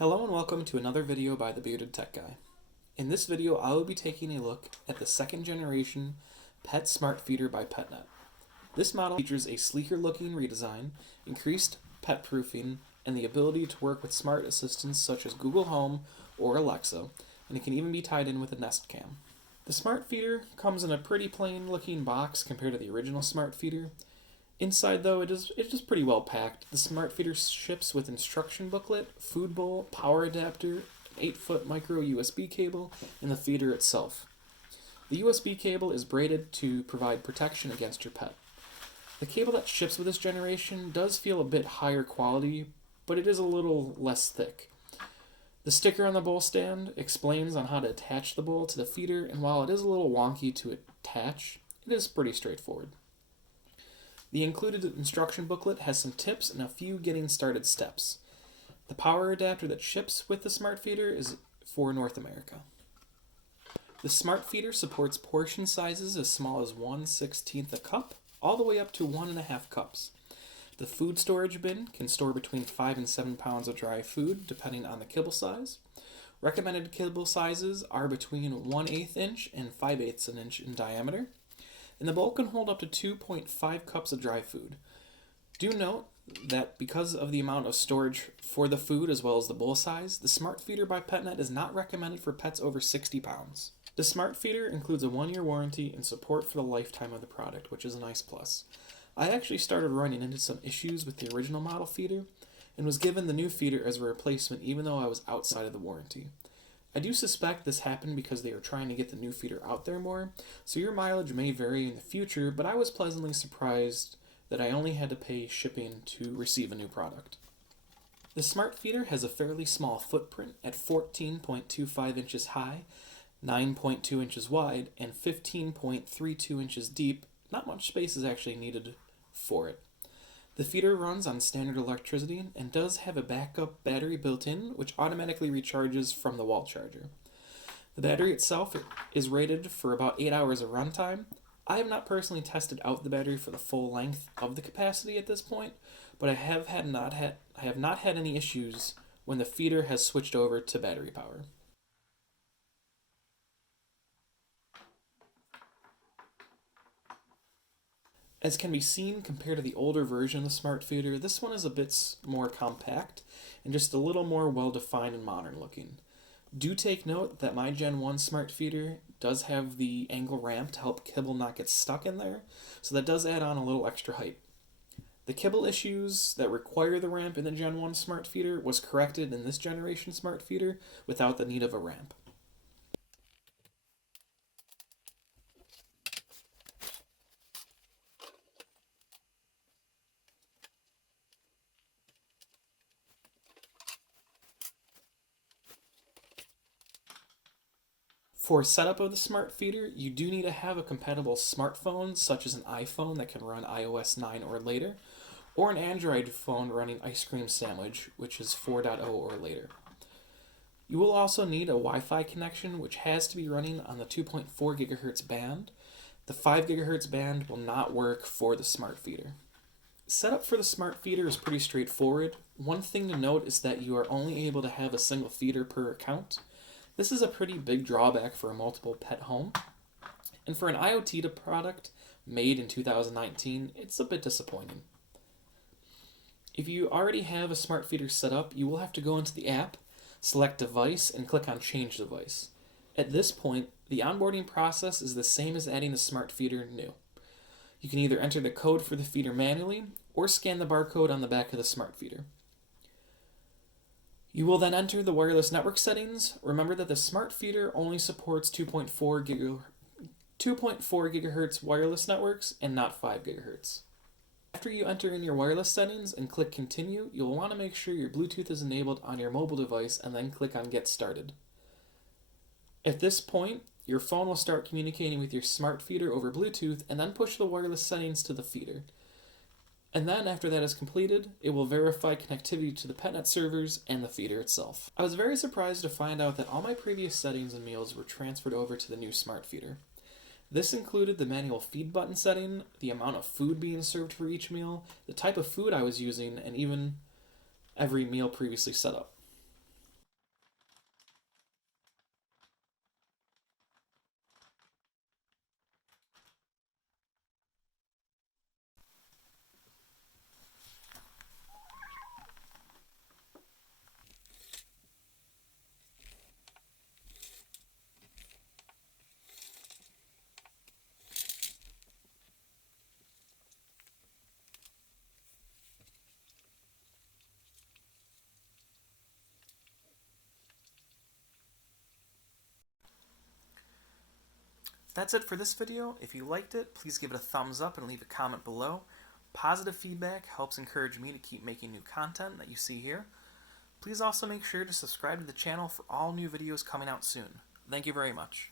Hello and welcome to another video by the Bearded Tech Guy. In this video, I will be taking a look at the second generation Pet Smartfeeder by Petnet. This model features a sleeker looking redesign, increased pet proofing, and the ability to work with smart assistants such as Google Home or Alexa, and it can even be tied in with a Nest Cam. The Smartfeeder comes in a pretty plain looking box compared to the original Smartfeeder. Inside, though, it is pretty well packed. The Smartfeeder ships with instruction booklet, food bowl, power adapter, an 8-foot micro USB cable, and the feeder itself. The USB cable is braided to provide protection against your pet. The cable that ships with this generation does feel a bit higher quality, but it is a little less thick. The sticker on the bowl stand explains on how to attach the bowl to the feeder, and while it is a little wonky to attach, it is pretty straightforward. The included instruction booklet has some tips and a few getting started steps. The power adapter that ships with the Smartfeeder is for North America. The Smartfeeder supports portion sizes as small as 1/16 a cup, all the way up to 1.5 cups. The food storage bin can store between 5 and 7 pounds of dry food, depending on the kibble size. Recommended kibble sizes are between 1/8 inch and 5/8 an inch in diameter. And the bowl can hold up to 2.5 cups of dry food. Do note that because of the amount of storage for the food as well as the bowl size, the Smartfeeder by Petnet is not recommended for pets over 60 pounds. The Smartfeeder includes a 1-year warranty and support for the lifetime of the product, which is a nice plus. I actually started running into some issues with the original model feeder and was given the new feeder as a replacement even though I was outside of the warranty. I do suspect this happened because they are trying to get the new feeder out there more, so your mileage may vary in the future, but I was pleasantly surprised that I only had to pay shipping to receive a new product. The Smartfeeder has a fairly small footprint at 14.25 inches high, 9.2 inches wide, and 15.32 inches deep. Not much space is actually needed for it. The feeder runs on standard electricity and does have a backup battery built in, which automatically recharges from the wall charger. The battery itself is rated for about 8 hours of runtime. I have not personally tested out the battery for the full length of the capacity at this point, but I have not had any issues when the feeder has switched over to battery power. As can be seen compared to the older version of the Smartfeeder, this one is a bit more compact and just a little more well-defined and modern looking. Do take note that my Gen 1 Smartfeeder does have the angle ramp to help kibble not get stuck in there, so that does add on a little extra height. The kibble issues that require the ramp in the Gen 1 Smartfeeder was corrected in this generation Smartfeeder without the need of a ramp. For setup of the Smartfeeder, you do need to have a compatible smartphone, such as an iPhone that can run iOS 9 or later, or an Android phone running Ice Cream Sandwich, which is 4.0 or later. You will also need a Wi-Fi connection, which has to be running on the 2.4 GHz band. The 5 GHz band will not work for the Smartfeeder. Setup for the Smartfeeder is pretty straightforward. One thing to note is that you are only able to have a single feeder per account. This is a pretty big drawback for a multiple pet home, and for an IoT product made in 2019, it's a bit disappointing. If you already have a Smartfeeder set up, you will have to go into the app, select Device, and click on Change Device. At this point, the onboarding process is the same as adding the Smartfeeder new. You can either enter the code for the feeder manually, or scan the barcode on the back of the Smartfeeder. You will then enter the wireless network settings. Remember that the Smartfeeder only supports 2.4 GHz wireless networks and not 5 GHz. After you enter in your wireless settings and click Continue, you'll want to make sure your Bluetooth is enabled on your mobile device and then click on Get Started. At this point, your phone will start communicating with your Smartfeeder over Bluetooth and then push the wireless settings to the feeder. And then, after that is completed, it will verify connectivity to the Petnet servers and the feeder itself. I was very surprised to find out that all my previous settings and meals were transferred over to the new Smartfeeder. This included the manual feed button setting, the amount of food being served for each meal, the type of food I was using, and even every meal previously set up. That's it for this video. If you liked it, please give it a thumbs up and leave a comment below. Positive feedback helps encourage me to keep making new content that you see here. Please also make sure to subscribe to the channel for all new videos coming out soon. Thank you very much.